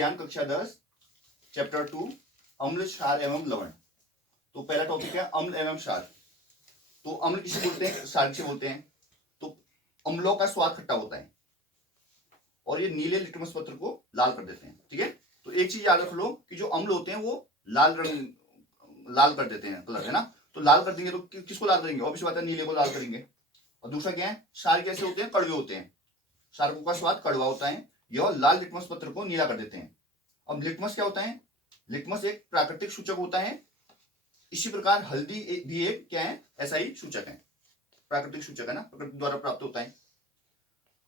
विज्ञान कक्षा 10 चैप्टर 2 अम्ल क्षार एवं लवण। तो पहला टॉपिक है अम्ल एवं क्षार। तो अम्ल किसे बोलते हैं, क्षार किसे बोलते हैं। तो अम्लों का स्वाद खट्टा होता है और ये नीले लिटमस पत्र को लाल कर देते हैं। ठीक है, तो एक चीज याद रख लो कि जो अम्ल होते हैं वो लाल कर देते हैं, कलर है ना। तो लाल कर देंगे तो किसको लाल करेंगे, ऑब्वियस बात है नीले को लाल करेंगे। और दूसरा क्या है, क्षार कैसे होते हैं, कड़वे होते हैं। क्षारकों का स्वाद कड़वा होता है, यह लाल लिटमस पत्र को नीला कर देते हैं। अब लिटमस क्या होता है, लिटमस एक प्राकृतिक सूचक होता है। इसी प्रकार हल्दी भी एक क्या है, ऐसा ही सूचक है, प्राकृतिक सूचक है ना, प्रकृति द्वारा प्राप्त होता है।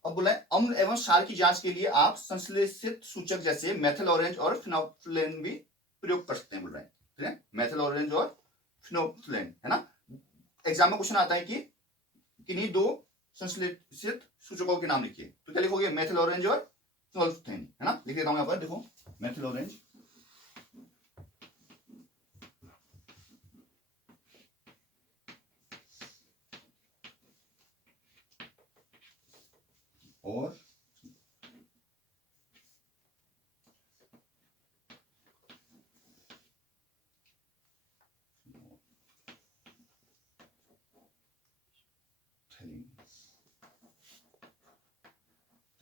अब बोला है अम्ल एवं क्षार की जांच के लिए आप संश्लेषित सूचक जैसे मेथिल ऑरेंज और फिनोल्फिन भी प्रयोग कर सकते हैं, बोल रहे हैं। ठीक है, मेथिल ऑरेंज और फिनोल्फिन है ना। एग्जाम में क्वेश्चन आता है कि किन्हीं दो संश्लेषित सूचकों के नाम लिखिए, तो क्या लिखोगे, मेथिल ऑरेंज और फिनोल्फिन है ना। लिख देता हूं यहां पर, देखो मेथिल ऑरेंज और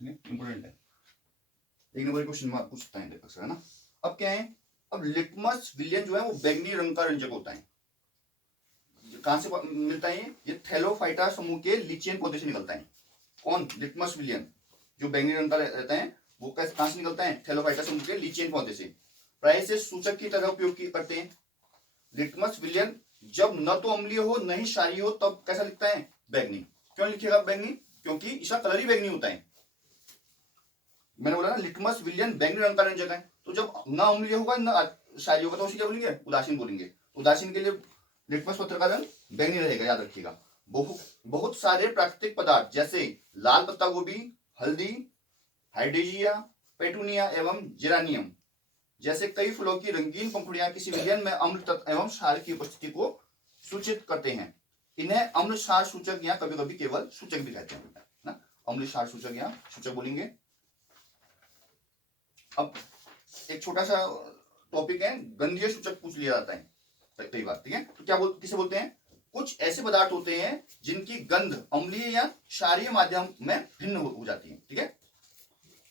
इंपोर्टेंट है, एक नंबर क्वेश्चन में पूछ सकता है अक्सर, है ना। अब क्या है, अब लिटमस विलयन जो है वो बैंगनी रंग का रंजक होता है। कहां से मिलता है ये थैलोफाइटा समूह के लीचियन पौधे से निकलता है। कौन, लिटमस विलयन जो बैंगनी रंग का रहता है वो कैसे, कहां से निकलता है, थैलोफाइटा समूह के लीचियन पौधे से। प्राय से सूचक की तरह उपयोग करते हैं। लिटमस विलयन जब न तो अम्लीय हो न ही क्षारीय हो तब कैसा लिखता है, बैंगनी। क्यों लिखिएगा बैंगनी, क्योंकि इसका कलर ही बैंगनी होता है। मैंने बोला ना लिटमस विलयन बैंगनी रंग का रंजक है, तो जब न अम्लीय होगा न क्षारीय होगा तो उसे क्या बोलेंगे, उदासीन बोलेंगे। उदासीन के लिए लिटमस पत्र का रंग बैंगनी रहेगा, याद रखिएगा। बहुत सारे प्राकृतिक पदार्थ जैसे लाल पत्ता गोभी, हल्दी, हाइड्रेजिया, पेटूनिया एवं जेरानियम जैसे कई फूलों की रंगीन पंखुड़ियां किसी विलयन में अम्ल तत्व एवं क्षार की उपस्थिति को सूचित करते हैं। इन्हें अम्ल क्षार सूचक या कभी कभी केवल सूचक भी कहते हैं ना। अम्ल क्षार सूचक या सूचक बोलेंगे। अब एक छोटा सा टॉपिक है, गंधीय सूचक पूछ लिया जाता है कई बार। ठीक है, तो क्या किसे बोलते हैं, कुछ ऐसे पदार्थ होते हैं जिनकी गंध अम्लीय या क्षारीय माध्यम में भिन्न हो जाती है। ठीक है,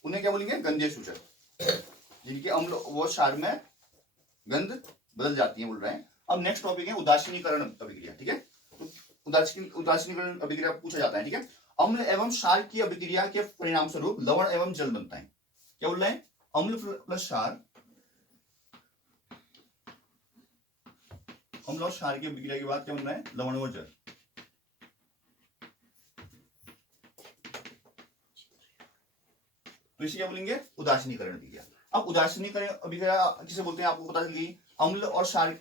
उन्हें क्या बोलेंगे, गंधीय सूचक, जिनकी अम्ल वो क्षार में गंध बदल जाती है, बोल रहे हैं। अब नेक्स्ट टॉपिक है उदासीनीकरण अभिक्रिया। ठीक है, तो उदासीनीकरण अभिक्रिया पूछा जाता है। ठीक है, अम्ल एवं क्षार की अभिक्रिया के परिणाम स्वरूप लवण एवं जल बनता है। क्या बोल रहे हैं, अम्ल प्लस क्षार, अम्ल और क्षार की अभिक्रिया के बाद क्या बन रहा है, लवण और जल। तो इसे क्या बोलेंगे, उदासीनीकरण अभिक्रिया। अब उदासीनीकरण अभिक्रिया किसे बोलते हैं, आपको पता चल गई। अम्ल और क्षार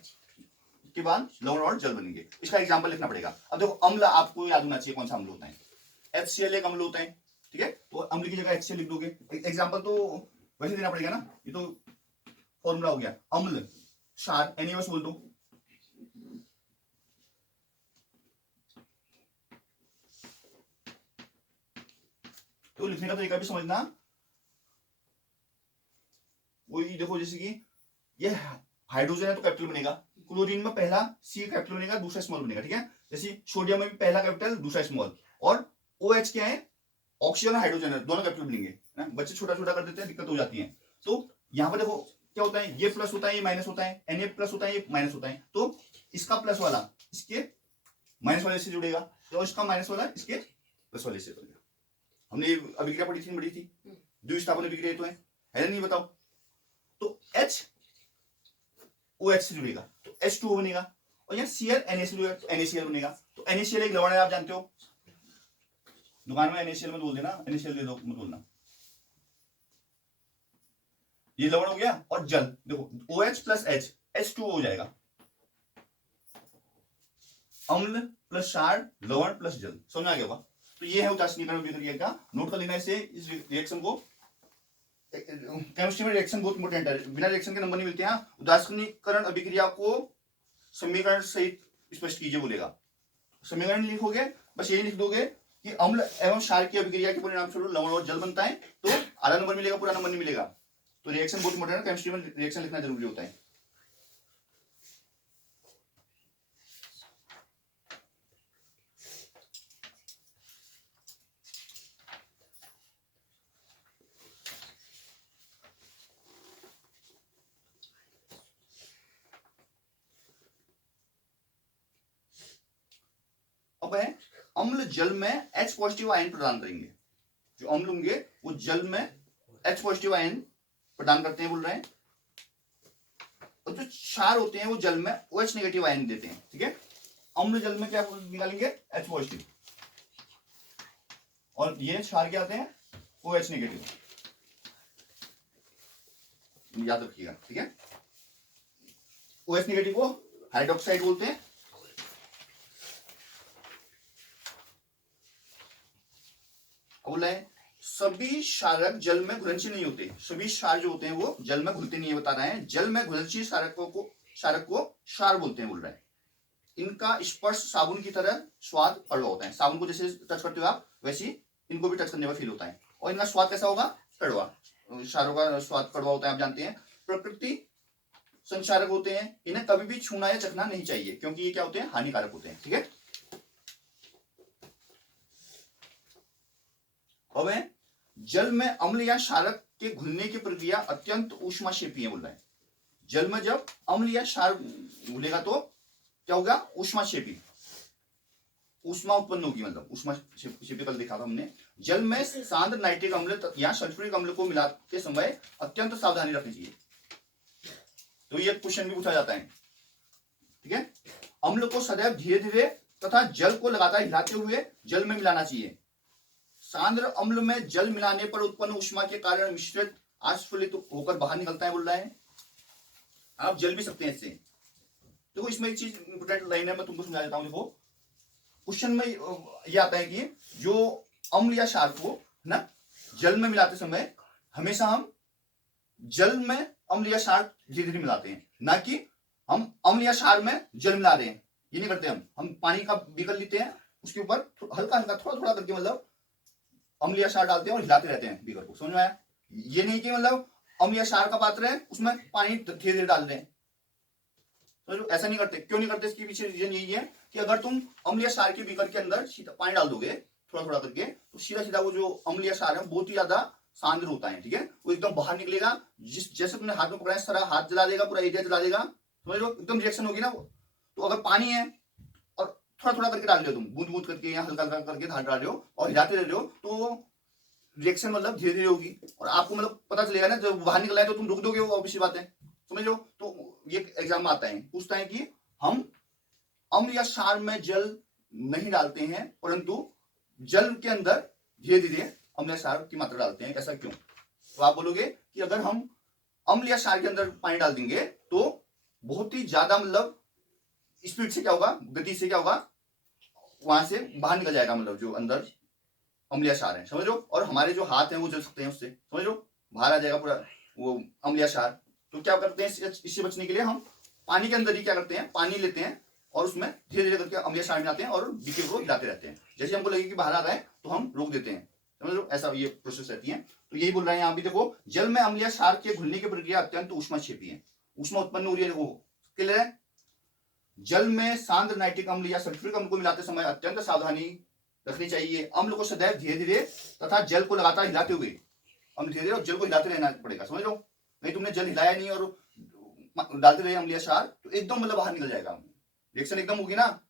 के बाद लवण और जल बनेंगे। इसका एग्जांपल लिखना पड़ेगा। अब देखो अम्ल आपको याद होना चाहिए कौन सा अम्ल होता है, HCl एक अम्ल होता है। ठीक है, तो अम्ल की जगह HCl लिख दोगे। एग्जांपल तो वैसे देना पड़ेगा ना, ये तो फॉर्मूला हो गया। अम्ल क्षार NaOH बोल दो। तो लिखने का तरीका भी समझना, वही देखो जैसे कि ये हाइड्रोजन है तो कैपिटल बनेगा, क्लोरीन में पहला C कैपिटल बनेगा, दूसरा स्मॉल बनेगा। ठीक है, जैसे सोडियम में भी पहला कैपिटल दूसरा स्मॉल, और OH क्या है, ऑक्सीजन और हाइड्रोजन है, दोनों कैपिटल बनेंगे। बच्चे छोटा छोटा कर देते हैं, दिक्कत हो जाती है। तो यहाँ पर देखो क्या होता है, ये प्लस होता है, ये माइनस होता है, Na प्लस होता है, ये माइनस होता है। तो इसका प्लस वाला इसके माइनस वाले से जुड़ेगा, तो इसका माइनस वाला इसके प्लस वाले से जुड़ेगा। हमने अभिक्रिया पढ़ी थी, द्विस्थापन अभिक्रिया तो है नहीं, बताओ। तो OH से जुड़ेगा तो H2O बनेगा, और यहाँ Cl Na से जुड़ेगा तो NaCl बनेगा। तो NaCl एक लवण है, आप जानते हो। दुकान में NaCl मत बोल देना, NaCl दे दो मत बोलना। ये लवण हो गया, और जल देखो OH प्लस H H2O हो जाएगा। अम्ल प्लस क्षार, लवण प्लस जल, समझ आ गया होगा। तो ये है उदासीनीकरण अभिक्रिया का, नोट कर लेना इसे, इस रिएक्शन को। केमिस्ट्री में रिएक्शन बहुत इंपॉर्टेंट है, बिना रिएक्शन के नंबर नहीं मिलते हैं। उदासीनीकरण अभिक्रिया को समीकरण सहित स्पष्ट कीजिए बोलेगा। समीकरण लिखोगे, बस यही लिख दोगे कि अम्ल एवं क्षार की अभिक्रिया के परिणाम स्वरूप लवण और जल बनता है, तो आधा नंबर मिलेगा, पूरा नंबर नहीं मिलेगा। तो रिएक्शन बहुत इंपॉर्टेंट है, केमिस्ट्री में रिएक्शन लिखना जरूरी होता है। अब है अम्ल जल में H पॉजिटिव आयन प्रदान करेंगे। जो अम्ल होंगे वो जल में H पॉजिटिव आयन प्रदान करते हैं बोल रहे हैं, और जो क्षार होते हैं वो जल में OH नेगेटिव आयन देते हैं। ठीक है, अम्ल जल में क्या निकालेंगे H पॉजिटिव, और ये क्षार क्या आते हैं OH नेगेटिव, याद रखिएगा। ठीक है, OH नेगेटिव को हाइड्रोक्साइड बोलते हैं। बोला है सभी क्षारक जल में घुलनशील नहीं होते, सभी क्षार जो होते हैं वो जल में घुलते नहीं है, बता रहे हैं। जल में घुलनशील क्षारक को क्षार बोलते हैं बोल रहे हैं। इनका स्पर्श साबुन की तरह स्वाद कड़वा होता है। साबुन को जैसे टच करते हो आप, वैसे ही इनको भी टच करने का फील होता है, और इनका स्वाद कैसा होगा, कड़वा। क्षारों का स्वाद कड़वा होता है, आप जानते हैं। प्रकृति संक्षारक होते हैं, इन्हें कभी भी छूना या चखना नहीं चाहिए, क्योंकि ये क्या होते हैं, हानिकारक होते हैं। ठीक है, अब जल में अम्ल या क्षारक के घुलने की प्रक्रिया अत्यंत ऊष्माक्षेपी है बोल रहा है। जल में जब अम्ल या क्षार घुलेगा तो क्या होगा, ऊष्माक्षेपी, ऊष्मा उत्पन्न होगी, मतलब ऊष्माक्षेपी कल देखा था हमने। जल में सांद्र नाइट्रिक अम्ल या सल्फ्यूरिक अम्ल को मिलाते समय अत्यंत सावधानी रखनी चाहिए। तो ये क्वेश्चन भी पूछा जाता है। ठीक है, अम्ल को सदैव धीरे धीरे तथा जल को लगातार हिलाते हुए जल में मिलाना चाहिए। सांद्र अम्ल में जल मिलाने पर उत्पन्न ऊष्मा के कारण मिश्रित आस्फलित होकर बाहर निकलता है बोल रहा है। आप जल भी सकते हैं इससे। देखो इसमें एक चीज इंपोर्टेंट लाइन है, मैं तुमको समझा देता हूं। देखो क्वेश्चन में ये आता है कि जो अम्ल या क्षार को ना जल में मिलाते समय हमेशा हम जल में अम्ल या क्षार धीरे धीरे मिलाते हैं, ना कि हम अम्ल या क्षार में जल मिला रहे हैं। ये नहीं करते हम पानी का बीकर लेते हैं, उसके ऊपर हल्का हल्का थोड़ा थोड़ा करके मतलब अम्ल या क्षार डालते हैं और हिलाते रहते हैं बीकर को। समझ में आया? ये नहीं कि मतलब अम्ल या क्षार का पात्र है उसमें पानी धीरे धीरे डाल रहे हैं, तो ऐसा नहीं करते। क्यों नहीं करते? इसके पीछे रीजन यही है कि अगर तुम अम्ल या क्षार के बीकर के अंदर पानी डाल दोगे थोड़ा थोड़ा करके, तो सीधा सीधा वो जो अम्ल या क्षार है बहुत ही ज्यादा सांद्र होता है। ठीक है, वो एकदम बाहर निकलेगा, जैसे तुमने हाथ में पकड़ा है इस तरह हाथ जला देगा, पूरा एरिया जला देगा। समझ लो, एकदम रिएक्शन होगी ना वो। तो अगर पानी है और थोड़ा थोड़ा करके डाल रहे हो तुम, बूंद बूंद करके या हल्का हल्का करके हाथ डाल रहे हो और हिलाते रह रहे हो, तो रिएक्शन मतलब धीरे धीरे होगी और आपको मतलब पता चलेगा ना, जब बाहर निकला है तो तुम रुक दोगे, वो ऑब्वियस बात है। समझ लो, तो ये एग्जाम में आता है, पूछता है कि हम अम्ल या क्षार में जल नहीं डालते हैं, परंतु जल के अंदर धीरे धीरे अम्ल या क्षार की मात्रा डालते हैं, ऐसा क्यों? तो आप बोलोगे कि अगर हम अम्ल या क्षार के अंदर पानी डाल देंगे तो बहुत ही ज्यादा मतलब स्पीड से क्या होगा, गति से क्या होगा, वहां से बाहर निकल जाएगा, मतलब जो अंदर अम्ल या क्षार है। समझ लो, और हमारे जो हाथ हैं वो जल सकते हैं उससे। समझ लो, बाहर आ जाएगा पूरा वो अम्ल या क्षार। तो क्या करते हैं, इससे बचने के लिए हम पानी के अंदर ही क्या करते हैं, पानी लेते हैं और उसमें धीरे धीरे करके अम्ल या क्षार मिलाते हैं और बीके को हिलाते रहते हैं। जैसे हमको लगे कि बाहर आ रहा है तो हम रोक देते हैं। समझ लो, ऐसा ये प्रोसेस रहती है। तो यही बोल रहे हैं यहाँ भी, देखो जल में अम्ल या क्षार के घुलने की प्रक्रिया अत्यंत ऊष्माक्षेपी है, ऊष्मा उत्पन्न हो रही है। देखो क्लियर है? जल में सांद्र नाइट्रिक अम्ल या सल्फ्यूरिक अम्ल को मिलाते समय अत्यंत सावधानी रखनी चाहिए। अम्ल को सदैव धीरे धीरे तथा जल को लगातार हिलाते हुए, अम्ल धीरे धीरे और जल को हिलाते रहना पड़ेगा। समझ लो, नहीं तुमने जल हिलाया नहीं और डालते रहे अम्ल या क्षार, तो एकदम मतलब बाहर निकल जाएगा, रिएक्शन एकदम होगी ना।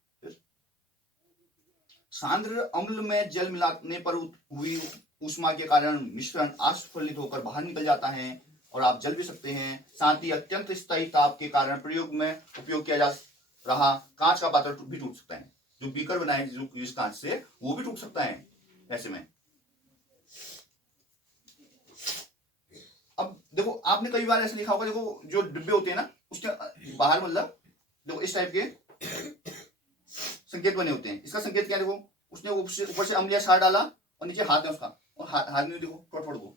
सांद्र अम्ल में जल मिलाने पर हुई ऊष्मा के कारण मिश्रण आस्फलित होकर बाहर निकल जाता है और आप जल भी सकते हैं। साथ ही अत्यंत स्थायी ताप के कारण प्रयोग में उपयोग किया जा रहा कांच का पात्र भी टूट सकता है। जो बीकर बनाए जो इस कांच से, वो भी टूट सकता है ऐसे में। अब देखो आपने कई बार ऐसे लिखा होगा, देखो जो डिब्बे होते हैं ना उसके बाहर मतलब देखो इस टाइप के संकेत बने होते हैं। इसका संकेत क्या है? देखो उसने ऊपर से अम्ल या क्षार डाला और नीचे हाथ है उसका, और हाथ में देखो थोड़ा थोड़ा को,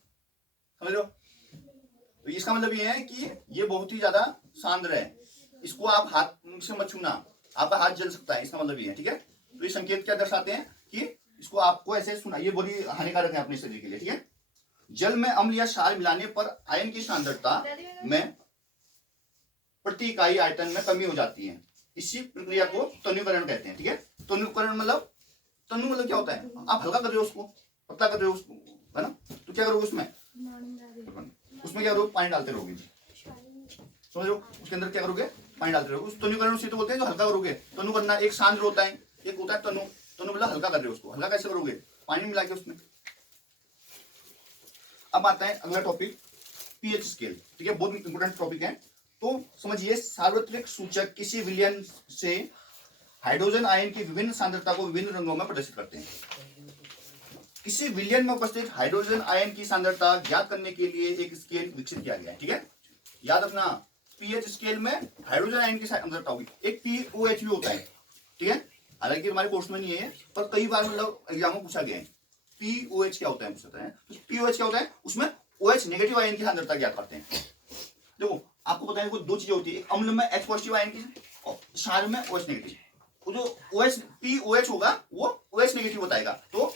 समझ लो। तो इसका मतलब ये है कि ये बहुत ही ज्यादा सांद्र है, इसको आप हाथ से मत छूना, आपका हाथ जल सकता है, इसका मतलब ये है। ठीक है, तो ये संकेत क्या दर्शाते हैं कि इसको आपको ऐसे सुना, ये बड़ी हानिकारक है अपने शरीर के लिए। ठीक है, जल में अम्ल या क्षार मिलाने पर आयन की सांद्रता में प्रति इकाई आयतन में कमी हो जाती है। इसी प्रक्रिया को तनुकरण कहते हैं। ठीक है, तनुकरण मतलब तनु मतलब क्या होता है, आप हल्का कर रहे हो उसको, पतला कर रहे हो उसको, है ना, तो क्या करोगे उसमें क्या करोगे, पानी डालते रहोगे, समझ लो, उसके अंदर क्या करोगे, पानी डालते रहोगे। उस तनुकरण उसे तो बोलते हैं जो हल्का करोगे। तनु करना एक सांद्र होता है, एक होता है तनु। तनु मतलब हल्का कर रहे हो उसको, हल्का कैसे करोगे, पानी मिला के उसमें। अब आता है अगला टॉपिक, पीएच स्केल। ठीक है, बहुत इंपोर्टेंट टॉपिक है। तो समझिए, सार्वत्रिक सूचक किसी विलयन से हाइड्रोजन आयन की विभिन्न सांद्रता को विभिन्न रंगों में प्रदर्शित करते हैं। किसी विलयन में उपस्थित हाइड्रोजन आयन की सांद्रता ज्ञात करने के लिए एक स्केल विकसित किया गया है। ठीक है, याद रखना, पीएच स्केल में हाइड्रोजन आयन की सांद्रता होगी। एक पीओएच भी होता है। ठीक है, हालांकि हमारे कोर्स में नहीं है, पर कई बार मतलब एग्जाम में पूछा गया है पीओएच क्या होता है, पूछता है। तो पीओएच क्या होता है, उसमें ओएच नेगेटिव आयन की सांद्रता ज्ञात करते हैं। देखो, आपको पता है कोई दो चीजें होती है, अम्ल में एच पॉजिटिव आयन की और क्षार में ओएच नेगेटिव। वो जो ओएच पीओएच होगा वो ओएच नेगेटिव बताएगा, तो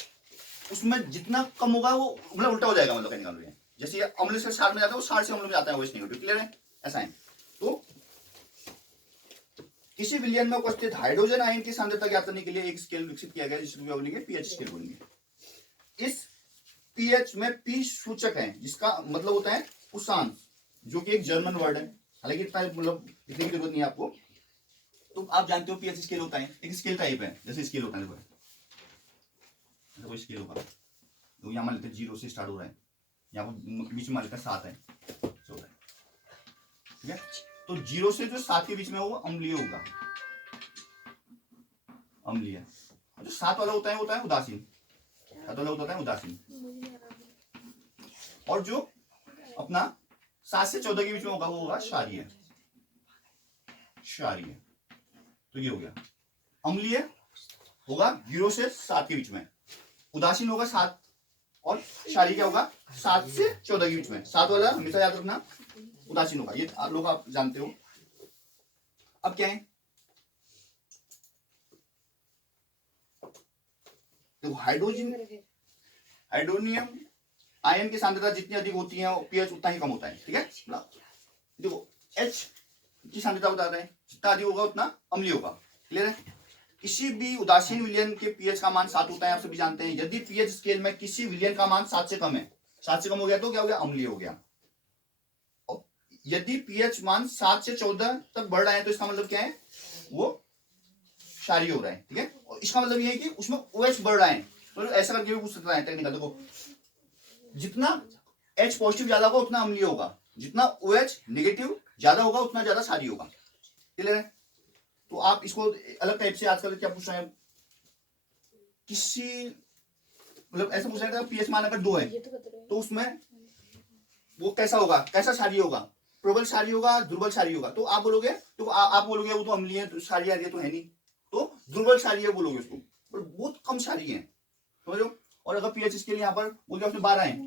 उसमें जितना कम होगा वो मतलब उल्टा हो जाएगा, मतलब कहने का मतलब जैसे अम्ल से क्षार में जाता है वो क्षार से अम्ल में जाता है ओएच नेगेटिव। क्लियर है, ऐसा है। तो किसी विलयन में उपस्थित हाइड्रोजन आयन की सांद्रता ज्ञात करने के लिए एक स्केल विकसित किया गया, जिसको बोलेंगे पीएच स्केल बोलेंगे। इस पीएच में पी सूचक है, जिसका मतलब होता है उषांश, जो कि एक जर्मन वर्ड है। हालांकि इतना मतलब लिखने की जरूरत नहीं है आपको, तो आप जानते हो पीएच स्केल होता है, एक स्केल टाइप है। जैसे स्केल होता है, कोई स्केल होगा, तो यहाँ मान लेते हैं 0 से स्टार्ट हो रहा है, यहाँ पर बीच में मान लेते हैं 7 है, 14 है। ठीक है, तो 0 से जो 7 के बीच में वो अम्लीय होगा, अम्लीय। जो 7 वाला होता है उदासीन, 7 वाला होता है उदासीन। और जो अपना 7 से 14 के बीच में होगा वो होगा क्षारीय, क्षारीय। तो ये हो गया, अम्लीय होगा 0 से 7 के बीच में, उदासीन होगा 7, और क्षारीय क्या होगा 7 से 14 के बीच में। 7 वाला हमेशा याद रखना उदासीन होगा, ये आप लोग आप जानते हो। अब क्या है, तो हाइड्रोनियम आयन की सांद्रता जितनी अधिक होती है पीएच उतना ही कम होता है। ठीक है, देखो एच की सांद्रता बता रहे हैं, जितना अधिक होगा उतना अम्लीय होगा। क्लियर है, किसी भी उदासीन विलयन के पीएच का मान 7 होता है, आप सभी जानते हैं। यदि पीएच स्केल में किसी विलयन का मान 7 से कम है, 7 से कम हो गया तो क्या हो गया, अम्लीय हो गया। यदि पीएच मान 7 से 14 तक बढ़ रहा है तो इसका मतलब क्या है, वो क्षारीय हो रहा है। ठीक है, और इसका मतलब ये है कि उसमें ओएच बढ़ रहा है। तो ऐसा करके भी पूछ सकता है टेक्निकल। देखो, जितना एच पॉजिटिव ज्यादा होगा उतना अम्लीय होगा, जितना ओएच नेगेटिव ज्यादा होगा उतना ज्यादा क्षारीय होगा। क्लियर है, तो आप इसको अलग टाइप से आजकल क्या पूछ रहे हैं, किसी मतलब ऐसा पूछ रहे हैं पीएच मान अगर 2 है तो उसमें वो कैसा होगा, कैसा क्षारीय होगा, प्रबल क्षारीय होगा, दुर्बल क्षारीय होगा। तो आप बोलोगे, तो आप बोलोगे वो तो अम्लीय है, क्षारीय तो है नहीं, तो दुर्बल क्षारीय बोलोगे उसको, पर बहुत कम क्षारीय है, समझ लो। और अगर पीएच इसके लिए यहाँ पर बोल दिया उसने 12 है,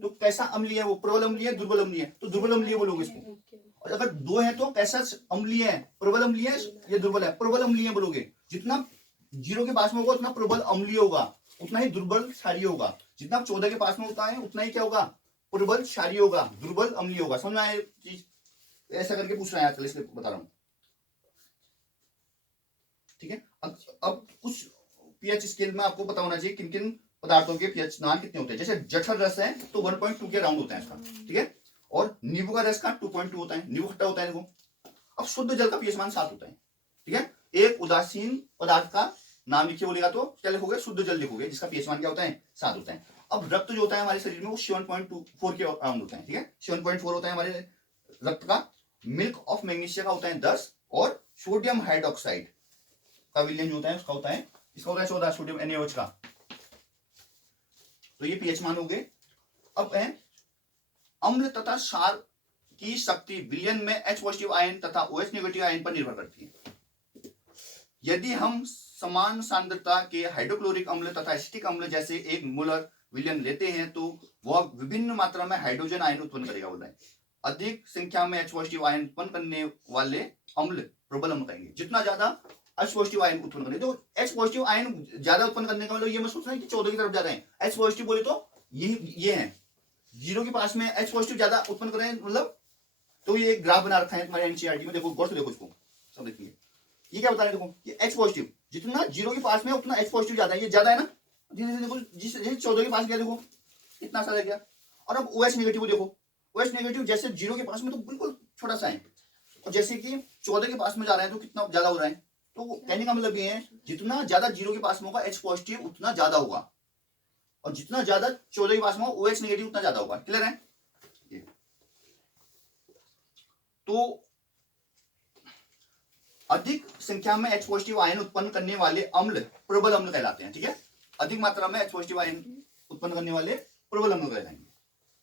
तो कैसा अम्लीय है वो, प्रबल अम्लीय है, दुर्बल अम्लीय है, तो दुर्बल अम्लीय बोलोगे इसको। और अगर 2 है तो कैसा अम्लीय है, प्रबल अम्लीय है या दुर्बल है, प्रबल अम्लीय बोलोगे। जितना 0 के पास में होगा उतना प्रबल अम्लीय होगा, उतना ही दुर्बल क्षारीय होगा। जितना 14 के पास में होता है उतना ही क्या होगा, प्रबल क्षारीय होगा, दुर्बल अम्लीय होगा। समझ में आया चीज, ऐसा करके पूछ रहे हैं आजकल, इसलिए बता रहा हूं। ठीक है, अब कुछ पीएच स्केल में आपको पता होना चाहिए किन किन पदार्थों के पीएच मान कितने होते हैं। जैसे जठर रस है तो 1.2 के राउंड होता है इसका। ठीक है, और नींबू का रस का 2.2 होता है, नींबू खट्टा होता है देखो। अब शुद्ध जल का पीएच मान 7 होता है। ठीक है, एक उदासीन पदार्थ का नाम लिखिए बोलेगा तो क्या लिखोगे, शुद्ध जल लिखोगे, जिसका पीएच मान क्या होता है, 7 होता है। अब रक्त जो होता है हमारे शरीर में वो 7.4 के राउंड होता है। ठीक है, 7.4 होता है हमारे रक्त का। मिल्क ऑफ मैग्नीशिया का होता है 10, और सोडियम हाइड्रोक्साइड का विलयन जो होता है उसका होता है, इसका होता है 14, सोडियम NaOH का। तो ये पीएच मान हो गए। अब है अम्ल तथा क्षार की शक्ति विलयन में H पॉजिटिव आयन तथा OH नेगेटिव आयन पर निर्भर करती है। यदि हम समान सांद्रता के हाइड्रोक्लोरिक अम्ल तथा एसिटिक अम्ल जैसे एक मोलर विलयन लेते हैं तो वह विभिन्न मात्रा में हाइड्रोजन आयन उत्पन्न करेगा। बोल रहे हैं अधिक संख्या में H पॉजिटिव आयन उत्पन्न करने वाले अम्ल प्रबल अम्ल कहेंगे। जितना ज्यादा H पॉजिटिव आयन उत्पन्न करने, तो H पॉजिटिव आयन ज्यादा उत्पन्न करने का मतलब ये मत सोचना कि 14 की तरफ ज्यादा है। H पॉजिटिव बोले तो ये है, जीरो के पास में H पॉजिटिव ज्यादा उत्पन्न कर रहे हैं, मतलब तो ये एक ग्राफ बना रखा है तुम्हारे एनसीईआरटी में, देखो गौर से देखो इसको, सब देखिए ये क्या बता रहे हैं, देखो ये H पॉजिटिव जितना जीरो के पास में उतना H पॉजिटिव ज्यादा है, ये ज्यादा है ना, देखो जिस 14 के पास गया देखो इतना सा रह गया। और अब OH नेगेटिव देखो, OH नेगेटिव जैसे जीरो के पास में तो बिल्कुल छोटा सा है, और जैसे कि 14 के पास में जा रहे हैं तो कितना ज्यादा हो रहा है। तो कहने का मतलब ये है जितना ज्यादा जीरो के पास में होगा H पॉजिटिव उतना ज्यादा होगा, और जितना ज्यादा 14 के पास में OH नेगेटिव उतना ज्यादा होगा। क्लियर है? तो अधिक संख्या में H पॉजिटिव आयन उत्पन्न करने वाले अम्ल प्रबल अम्ल कहलाते हैं। ठीक है, अधिक मात्रा में H पॉजिटिव आयन उत्पन्न करने वाले प्रबल अम्ल कहलाएंगे।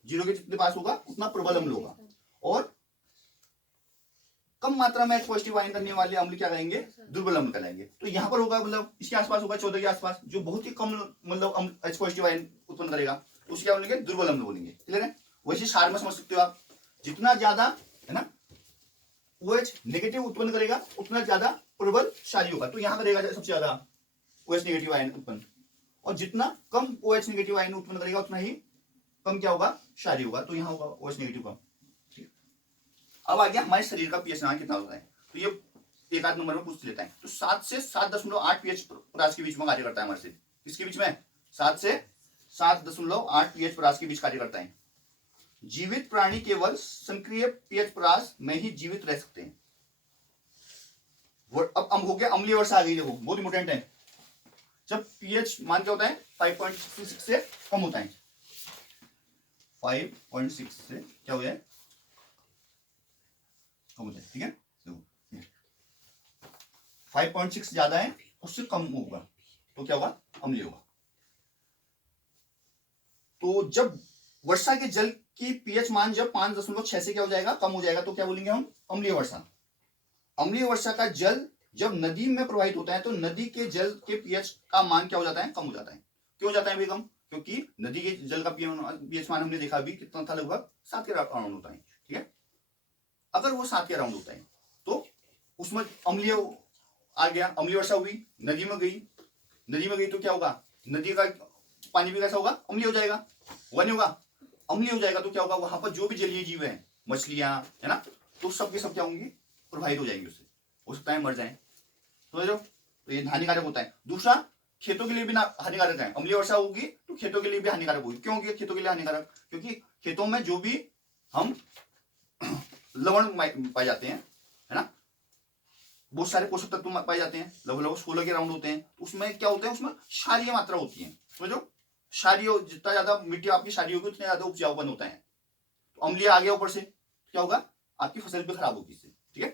जीरो के जितने पास होगा उतना प्रबल अम्ल होगा, और कम मात्रा में H पॉजिटिव आयन करने वाले अम्ल क्या कहेंगे, दुर्बल अम्ल कहलाएंगे। तो यहाँ पर होगा मतलब इसके आसपास होगा 14 के आसपास, जो बहुत ही कम मतलब H पॉजिटिव आयन उत्पन्न करेगा तो उसके क्या बोलेंगे, दुर्बल अम्ल बोलेंगे। क्लियर है? वैसे सार में समझ सकते हो आप, जितना ज्यादा है ना OH नेगेटिव उत्पन्न करेगा उतना ज्यादा प्रबलशाली होगा, तो यहाँ करेगा सबसे ज्यादा OH नेगेटिव आयन उत्पन्न, और जितना कम OH नेगेटिव आयन उत्पन्न करेगा उतना ही कम क्या होगा, क्षारीय होगा, तो यहाँ होगा OH नेगेटिव कम। अब आ गया हमारे शरीर का पीएच मान कितना होता है, तो ये एक आध नंबर में पूछ लेता है। तो 7 से 7.8 पीएच परास के बीच में कार्य करता है हमारे शरीर, किसके बीच में, 7 से 7.8 पीएच परास के बीच कार्य करता है। जीवित प्राणी केवल संक्रिय पीएच परास में ही जीवित रह सकते हैं। अब हो गया अम्लीय वर्षा आ गई, देखो बहुत इंपोर्टेंट है। जब पीएच मान क्या होता है 5.6 से कम होता है, 5.6 से क्या हो जाए, कम हो जाए। ठीक है, 5.6 ज्यादा है उससे कम होगा तो क्या होगा, अम्लीय होगा। तो जब वर्षा के जल की पीएच मान जब 5.6 से क्या हो जाएगा, कम हो जाएगा, तो क्या बोलेंगे हम, अम्लीय वर्षा। अम्लीय वर्षा का जल जब नदी में प्रवाहित होता है तो नदी के जल के पीएच का मान क्या हो जाता है, कम हो जाता है। क्यों जाता है भाई कम, क्योंकि नदी के जल का पीएच मान हमने देखा अभी कितना था, लगभग 7 के अराउंड होता है। ठीक है, अगर वो 7 के अराउंड होता है तो उसमें अम्लीय आ गया, अम्लीय वर्षा हुई, नदी में गई तो क्या होगा, नदी का पानी भी कैसा होगा, अम्लीय हो जाएगा, हुआ नहीं होगा, अम्लीय हो जाएगा तो क्या होगा, वहां पर जो भी जलीय जीव है, मछलियां है ना, तो सब के सब क्या होंगी, प्रभावित हो जाएंगे उससे, हो सकता है मर जाए। तो ये हानिकारक होता है। दूसरा, खेतों के लिए भी हानिकारक है, अम्लीय वर्षा होगी तो खेतों के लिए भी हानिकारक होगी। क्यों होगी खेतों के लिए हानिकारक, क्योंकि खेतों में जो भी हम लवण पाए जाते हैं, है ना, बहुत सारे पोषक तत्व पाए जाते हैं, लगभग 16 के राउंड होते हैं, उसमें क्या होता है, उसमें क्षारीय मात्रा होती है। समझो, क्षारीय जितना ज्यादा मिट्टी आपकी क्षारीय होगी उतना ज्यादा उपजाऊपन होता है। तो अम्लीय आ गया ऊपर से, क्या होगा, आपकी फसल भी खराब होगी इससे। ठीक है,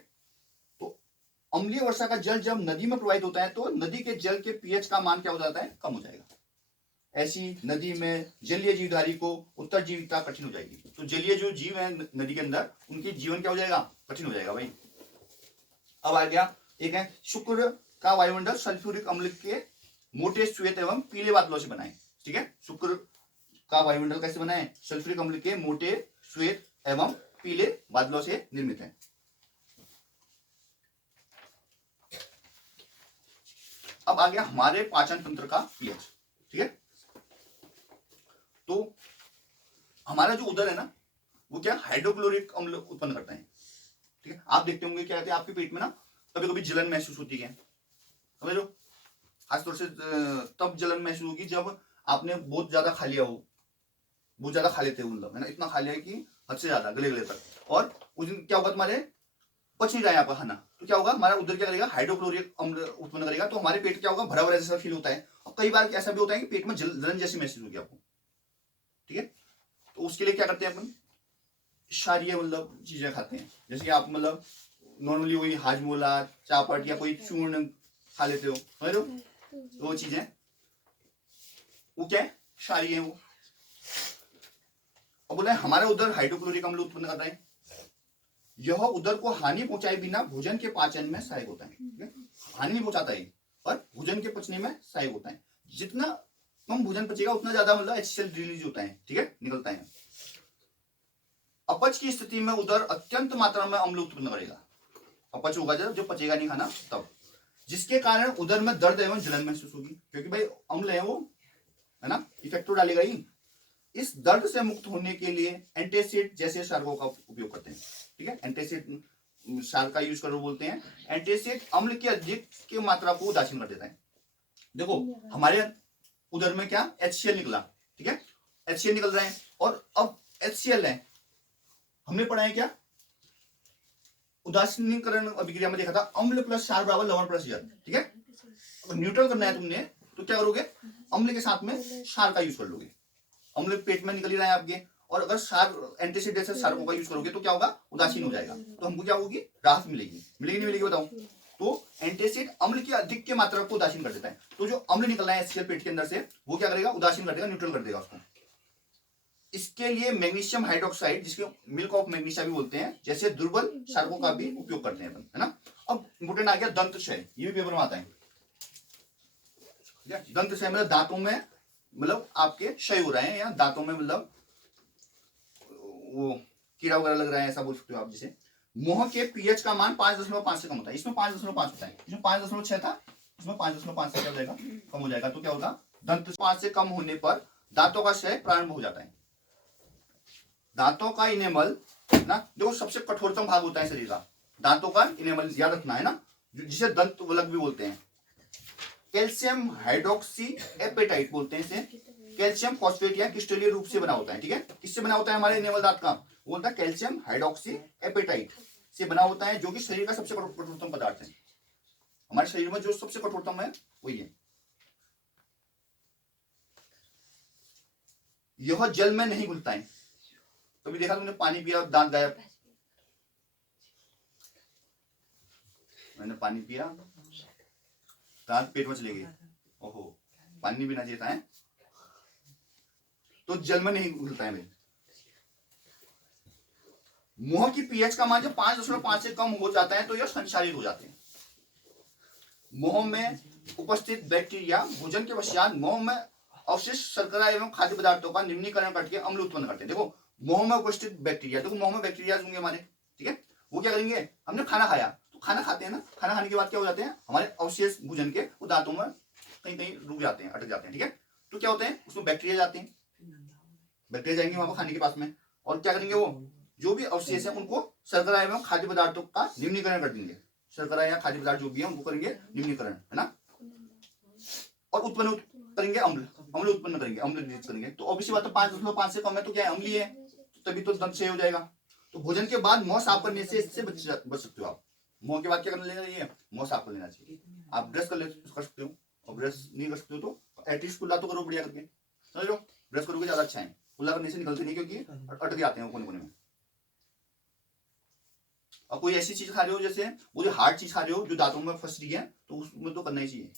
तो अम्लीय वर्षा का जल जब नदी में प्रवाहित होता है तो नदी के जल के पीएच का मान क्या हो जाता है, कम हो जाएगा। ऐसी नदी में जलीय जीवधारी को उत्तरजीविता कठिन हो जाएगी। तो जलीय जो जीव है नदी के अंदर, उनकी जीवन क्या हो जाएगा, कठिन हो जाएगा भाई। अब आ गया एक है, शुक्र का वायुमंडल सल्फ्यूरिक अम्ल के मोटे श्वेत एवं पीले बादलों से बनाए। ठीक है, शुक्र का वायुमंडल कैसे बना है, सल्फ्यूरिक अम्ल के मोटे श्वेत एवं पीले बादलों से निर्मित है। अब आ गया हमारे पाचन तंत्र का पीएच। ठीक है, तो हमारा जो उदर है ना, वो क्या हाइड्रोक्लोरिक अम्ल उत्पन्न करता है। ठीक है, आप देखते होंगे क्या कहते हैं, आपके पेट में ना कभी कभी जलन महसूस होती है, समझो, खासतौर से तब जलन महसूस होगी जब आपने बहुत ज्यादा खा लिया हो, बहुत ज्यादा खा लेते हो, मतलब है ना, इतना खा लिया है कि हद से ज्यादा, गले तक, और उस दिन क्या होगा, तुम्हारे पच नहीं जाए आपका खाना, तो क्या होगा, हमारा उधर क्या करेगा, हाइड्रोक्लोरिक अम्ल उत्पन्न करेगा, तो हमारे पेट क्या होगा, भरा भरा जैसा फील होता है। और कई बार ऐसा भी होता है कि पेट में जलन जैसी महसूस होगी आपको। ठीक है, तो उसके लिए क्या करते हैं अपन, क्षारीय मतलब चीजें खाते हैं, जैसे कि आप मतलब नॉर्मली वही हाजमोला, चापट या कोई चूर्ण खा लेते हो, समझ लो, तो वो चीजें वो क्या है, क्षारीय है वो। अब बोला हमारा उदर हाइड्रोक्लोरिक अम्ल उत्पन्न करता है, यह उदर को हानि पहुंचाए बिना भोजन के पाचन में सहायक होता है। हानि नहीं पहुंचाता है पर भोजन के पचने में सहायक होता है। जितना कम भोजन पचेगा उतना ज्यादा मतलब HCl रिलीज होता है, ठीक है, निकलता है। अपच की स्थिति में उदर अत्यंत मात्रा में अम्ल उत्पन्न करेगा। अपच होगा जब पचेगा नहीं खाना तब, जिसके कारण उदर में दर्द एवं जलन महसूस होगी, क्योंकि भाई अम्ल है वो, है ना, इफेक्ट तो डालेगा ही। इस दर्द से मुक्त होने के लिए एंटासिड जैसे क्षारकों का उपयोग करते हैं। ठीक है, एंटासिड क्षार का यूज करो बोलते हैं। एंटासिड अम्ल की अधिक की मात्रा को उदासीन कर देता है। देखो हमारे उधर में क्या HCl निकला, ठीक है, HCl निकल रहा है, और अब HCl है, हमने पढ़ा है क्या उदासीनीकरण अभिक्रिया में देखा था अम्ल प्लस क्षार बराबर लवण प्लस जल। ठीक है, अगर न्यूट्रल करना है तुमने तो क्या करोगे, अम्ल के साथ में क्षार का यूज कर लोगे, अम्ल पेट में निकल ही रहा है आपके, और अगर क्षार एंटासिड जैसे क्षारकों का यूज करोगे तो क्या होगा, उदासीन हो जाएगा, तो हमको क्या होगी, राहत मिलेगी, मिलेगी नहीं मिलेगी बताओ। तो एंटासिड अम्ल की अधिक की मात्रा को उदासीन कर देता है, तो जो अम्ल निकल रहा है HCl पेट के अंदर से वो क्या करेगा, उदासीन कर देगा, न्यूट्रल कर देगा उसको। इसके लिए मैग्नीशियम हाइड्रोक्साइड जिसको मिल्क ऑफ मैग्नीशिया भी बोलते हैं जैसे दुर्बल क्षारकों का भी उपयोग करते हैं अपन, है ना। अब इंपोर्टेंट आ गया दंत क्षय, ये भी पेपर में आता है। दंत क्षय मतलब दांतों में मतलब आपके क्षय हो रहे हैं, या दांतों में मतलब वो कीड़ा वगैरह लग रहा है, ऐसा बोल सकते हो आप। जैसे मोह के पीएच का मान 5.5 से कम होता है, इसमें 5.5 होता है, इसमें 5.6 था, इसमें 5.5 से क्या हो जाएगा, कम हो जाएगा, तो क्या होगा, दंत 5 से कम होने पर दांतों का क्षय प्रारंभ हो जाता है। दांतों का इनेमल ना, देखो सबसे कठोरतम भाग होता है शरीर का, दांतों का इनेमल याद रखना है ना, जिसे दंत वलग भी बोलते हैं। कैल्शियम हाइड्रोक्सी एपेटाइट बोलते हैं इसे, कैल्शियम फॉस्फेट या क्रिस्टलीय रूप से बना होता है। ठीक है, किससे बना होता है हमारे इनेमल दांत का, वो होता है कैल्शियम हाइड्रोक्सी एपेटाइट से बना होता है, जो कि शरीर का सबसे कठोरतम पदार्थ है। हमारे शरीर में जो सबसे कठोरतम है वही है। यह जल में नहीं घुलता है, कभी देखा तुमने पानी पिया और दांत गायब, मैंने पानी पिया दांत पेट में चले गए, ओहो पानी भी ना जीता है, तो जल में नहीं घुलता है मेरे। मुंह की पीएच का मान जब 5.5 से कम हो जाता है तो यह संचारित हो जाते हैं। मुंह में उपस्थित बैक्टीरिया भोजन के पश्चात मुंह में अवशिष्ट शर्करा एवं खाद्य पदार्थों का निम्नीकरण करके अम्ल उत्पन्न करते हैं। देखो मुंह में उपस्थित बैक्टीरिया, देखो मुंह में बैक्टीरिया होंगे हमारे, ठीक है, वो क्या करेंगे, हमने खाना खाया तो खाना खाते हैं ना, खाना खाने के बाद क्या हो जाते हैं, हमारे अवशेष भोजन के वो दांतों में कहीं कहीं रुक जाते हैं, अटक जाते हैं। ठीक है, तो क्या होते हैं, उसमें बैक्टीरिया जाते हैं, बैक्टीरिया जाएंगे वहां पर खाने के पास में, और क्या करेंगे, वो जो भी अवशेष है उनको शर्करा एवं खाद्य पदार्थों का निम्नीकरण कर देंगे, शर्करा या खाद्य पदार्थ जो भी है उनको करेंगे निम्नीकरण, है ना, और उत्पन्न करेंगे अम्ल, अम्ल उत्पन्न करेंगे, अम्ल रिलीज करेंगे। तो ऑब्वियसली बात है 5.5 से कम है तो क्या है, अम्लीय है, तभी तो दंत क्षय हो जाएगा। तो भोजन के बाद मुंह साफ करने से इससे बच सकते हो आप। मुंह के बाद क्या करना लेना चाहिए, मुंह साफ कर लेना चाहिए। आप ब्रश कर सकते हो, और ब्रश नहीं कर सकते हो तो एटलीस्ट कुल्ला तो करो बढ़िया करके, समझ लो, ब्रश करोगे ज्यादा अच्छा है, कुल्ला करने से निकलते नहीं क्योंकि अटक जाते हैं कोने कोने में। और कोई ऐसी चीज खा रहे हो जैसे वो जो हार्ड चीज खा रहे हो जो दांतों में फंस रही है तो उसमें तो करना ही चाहिए,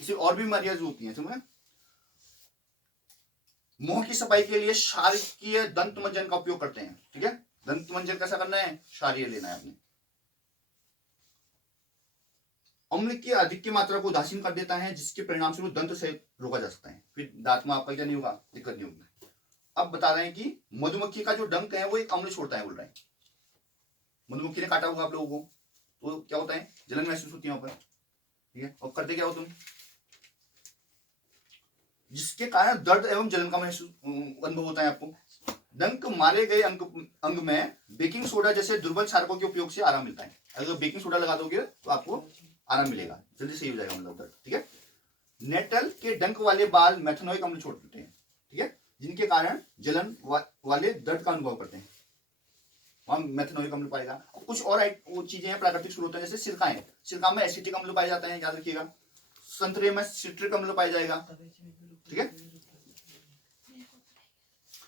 इससे और भी बीमारियां जो होती हैं समझे। मुंह की सफाई के लिए क्षारीय दंत मंजन का उपयोग करते हैं। ठीक है, दंत मंजन कैसा करना है, क्षारीय लेना है आपने। अम्ल की अधिक की मात्रा को उदासीन कर देता है जिसके परिणाम से दंत से रोका जा सकता है, फिर दांत में आपका क्या नहीं होगा, दिक्कत नहीं होगी। अब बता रहे हैं कि मधुमक्खी का जो डंक है वो एक अम्ल छोड़ता है, बोल रहे हैं मधुमक्खी ने काटा होगा आप लोगों को तो क्या होता है, जलन महसूस होती है वहां पर। ठीक है, और करते क्या हो तुम, जिसके कारण दर्द एवं जलन का महसूस अनुभव होता है आपको। डंक मारे गए अंग में बेकिंग सोडा जैसे दुर्बल क्षारकों के उपयोग से आराम मिलता है। अगर बेकिंग सोडा लगा दोगे तो आपको आराम मिलेगा, जल्दी सही हो जाएगा मतलब दर्द। ठीक है, नेटल के डंक वाले बाल मेथनोइक अम्ल छोड़ देते हैं, ठीक है, जिनके कारण जलन वाले दर्द का अनुभव करते हैं, वहां मेथनोइक अम्ल पाएगा। कुछ और वो चीजें हैं प्राकृतिक स्रोत जैसे सिरका है, सिरका में एसिटिक अम्ल पाए जाते हैं, याद रखिएगा। संतरे में सिट्रिक अम्ल पाया जाएगा। ठीक है,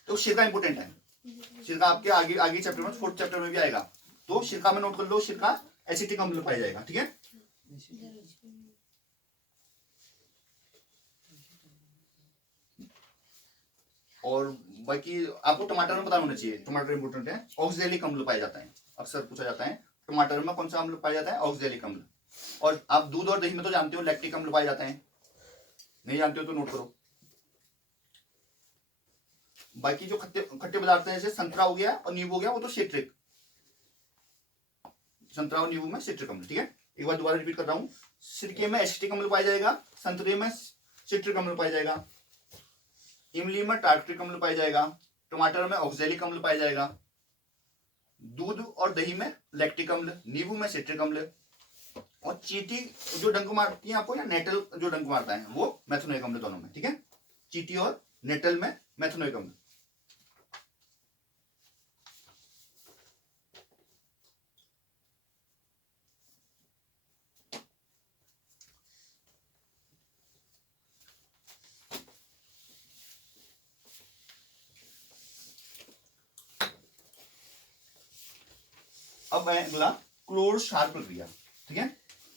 तो सिरका इंपोर्टेंट है, सिरका आपके आगे आगे चैप्टर में 4th चैप्टर में भी आएगा, तो सिरका में नोट कर लो, सिरका एसिटिक अम्ल पाया जाएगा। ठीक है, और बाकी आपको टमाटर में पता होना चाहिए, टमाटर इंपोर्टेंट है। ऑक्सैलिक अम्ल पाया जाता है, अक्सर पूछा जाता है टमाटर में कौन सा अम्ल पाया जाता है, ऑक्सैलिक अम्ल। और आप दूध और दही में तो जानते हो लैक्टिक अम्ल पाया जाता है, नहीं जानते हो तो नोट करो। बाकी जो खट्टे पदार्थ हैं जैसे संतरा हो गया और नींबू हो गया वो तो सिट्रिक, संतरा और नींबू में सिट्रिक अम्ल। ठीक है, एक बार दोबारा रिपीट कर रहा हूं, सिरके में एसिटिक अम्ल पाया जाएगा, संतरे में सिट्रिक अम्ल पाया जाएगा। इमली में टार्ट्रिक अम्ल पाया जाएगा, टमाटर में ऑक्सैलिक अम्ल पाया जाएगा, दूध और दही में लैक्टिक अम्ल, नींबू में सिट्रिक अम्ल, और चींटी जो डंक मारती है आपको, या नेटल जो डंक मारता है, वो मेथनोइक अम्ल दोनों में। ठीक है, चींटी और नेटल में मेथनोइक अम्ल। अब है अगला क्लोर क्षार प्रक्रिया। ठीक है,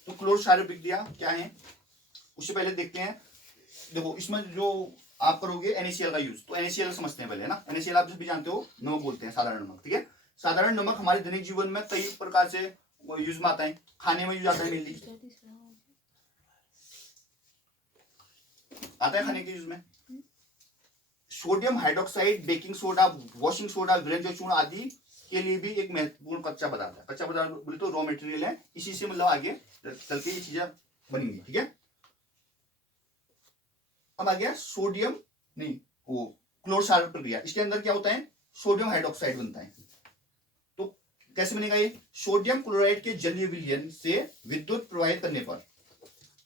तो क्लोर क्षार प्रक्रिया क्या है उससे पहले देखते हैं। देखो इसमें जो आप करोगे NaCl का यूज, तो NaCl समझते हैं पहले, है ना। NaCl आप भी जानते हो, नमक बोलते हैं, साधारण नमक। ठीक है, साधारण नमक हमारे दैनिक जीवन में कई प्रकार से यूज में आता है। खाने में यूज आता है, मेनली आता है खाने के यूज में। Sodium hydroxide, baking soda, washing soda, व्यंजन चूर्ण आदि के लिए भी एक महत्वपूर्ण कच्चा पदार्थ है। कच्चा पदार्थ बोले तो रॉ मटेरियल है, इसी से मतलब आगे चल के ये चीजें बनेंगी। ठीक है, अब आ गया सोडियम, नहीं वो क्लोर क्षार प्रक्रिया। इसके अंदर क्या होता है, सोडियम हाइड्रोक्साइड बनता है। तो कैसे बनेगा ये, सोडियम क्लोराइड के जलीय विलयन से विद्युत प्रवाहित करने पर,